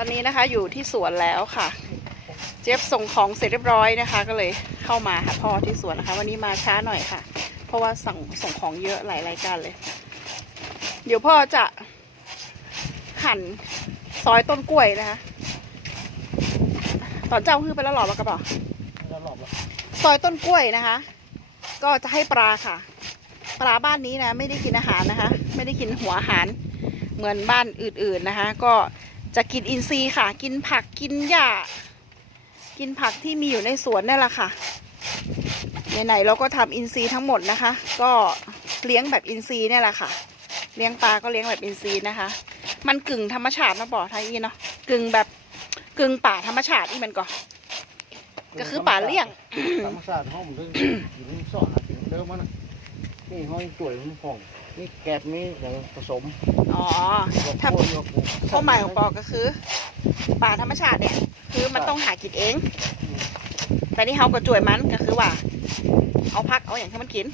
ตอนนี้นะคะอยู่ที่สวนแล้วค่ะ เจฟส่งของเสร็จเรียบร้อยนะคะ ก็เลยเข้ามาหาพ่อที่สวนนะคะ วันนี้มาช้าหน่อยค่ะ เพราะว่าสั่งส่งของเยอะหลายรายการเลย เดี๋ยวพ่อจะหั่นซอยต้นกล้วยนะคะ ตอนเจ้าคือไปแล้วหรอปะกระเป๋าแล้วรอบแล้วซอยต้นกล้วยนะคะ ก็จะให้ปลาค่ะ ปลาบ้านนี้นะ ไม่ได้กินอาหารนะคะ ไม่ได้กินหัวอาหารเหมือนบ้านอื่นๆนะคะ ก็ จะกินอินทรีย์ค่ะ กินผักกินหญ้า กินผักที่มีอยู่ในสวนนั่แหละค่ะไหนๆเราก็ทำอินทรีย์ทั้งหมดนะคะ ก็เลี้ยงแบบอินทรีย์เนี่ยแหละค่ะ เลี้ยงปลาก็เลี้ยงแบบอินทรีย์นะคะ มันกึ่งธรรมชาตินะบอกไทยอีเนาะกึ่งแบบกึ่งป่าธรรมชาติอีมันก็ก็คือป่าเลี้ยงธรรมชาติห้องมันเรื่องอยู่ในซอกหาเดิมมัน นะนี่ห้อยจ่วยมันผ่องนี่แกบมีอย่างผสมอ๋อดอกถ้าโคนดอกบัวข้อหมายของปอก็คือ ป่าธรรมชาติเนี่ย คือมันต้องหากินเอง แต่นี่เฮาก็จ่วยมันก็คือว่า เอาพักเอาอย่างที่มันกิน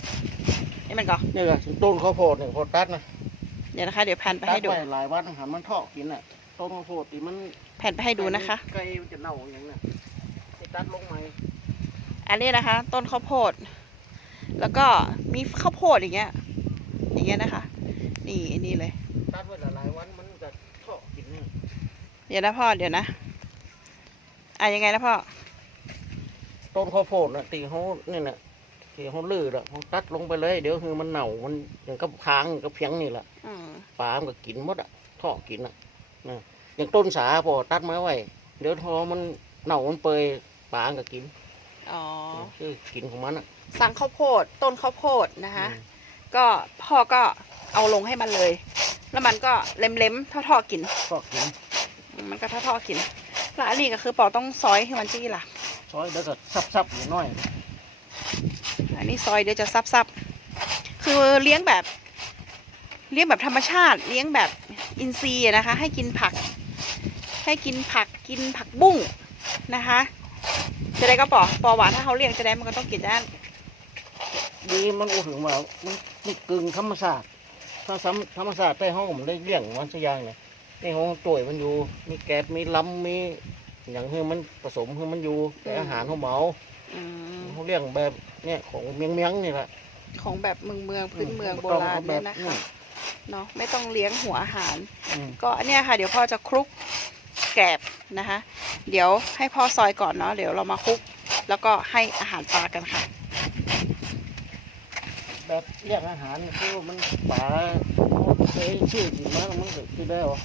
นี่มันก็นี่ก็ต้นข้าวโพดเนี่ยโพดตัดนะเดี๋ยวนะคะ เดี๋ยวแผ่นไปตัดให้ดูไปหลายวันหันมันเทาะกินน่ะต้นข้าวโพดที่มันแผ่นไปให้ดูนะคะไก่มันจะเน่าอย่างนั้นไปตัดลงไหมอันนี้นะคะ ต้นข้าวโพด แล้วก็มีข้าวโพดอย่างเงี้ย อย่างเงี้ยนะคะ นี่นี่เลยตัดไว้หลายๆวันมันจะเทาะกินเนี่ยเดี๋ยวนะพ่อเดี๋ยวนะอะยังไงนะพ่อต้นข้าวโพดน่ะตีเขานี่น่ะตีเขาลื้อละเขาตัดลงไปเลย เดี๋ยวคือมันเน่ามันอย่างกับค้างกับเพียงนี่แหละอืมปลามันก็กินหมดอะท่อกินอะนะอย่างต้นสาพอตัดไม้ไว้เดี๋ยวทอมันเน่ามันเปยปลามันก็กิน อ๋อ คือกินของมันอะ สั่งข้าวโพด ต้นข้าวโพดนะคะ ก็พ่อก็เอาลงให้มันเลย แล้วมันก็เล็มๆทอดๆกิน ก็กินมันก็ทอดๆกินแล้วอันนี้ก็คือปอต้องซอยให้มันจี้ล่ะ ซอยแล้วก็ซับๆอยู่หน้อยอันนี้ซอยเดี๋ยวจะซับๆ คือเลี้ยงแบบเลี้ยงแบบธรรมชาติ เลี้ยงแบบอินทรีย์อะนะคะ ให้กินผัก ให้กินผักกินผักบุ้งนะคะ จะได้ก็ปอปอหวานถ้าเขาเลี้ยงจะได้มันก็ต้องกินด้านดีมันอูถึงว่ามันมันกึ่งธรรมชาติถ้าธรรมธรรมชาติใต้ห้องมันได้เลี้ยงมันสักอย่างเนี่ยในห้องตัวมันอยู่ มีแกบมีลำมีอย่างคือมันผสมคือมันอยู่แต่อาหารเขาเหมาอืมเขาเลี้ยงแบบเนี่ยของเมียงเมียงๆนี่แหละของแบบเมืองเมืองพื้นเมืองโบต้ราณอแบเนี่ยบนะคะเนาะไม่ต้องเลี้ยงหัวอาหาร อืมก็เนี่ยค่ะ เดี๋ยวพ่อจะคลุก แกบนะคะ เดี๋ยวให้พ่อซอยก่อนเนาะเดี๋ยวเรามาคลุก แล้วก็ให้อาหารปลากันค่ะ แบบเรียกอาหารคือว่ามันปลาเคยชื่อกินมาแล้วมันก็คือได้หรอ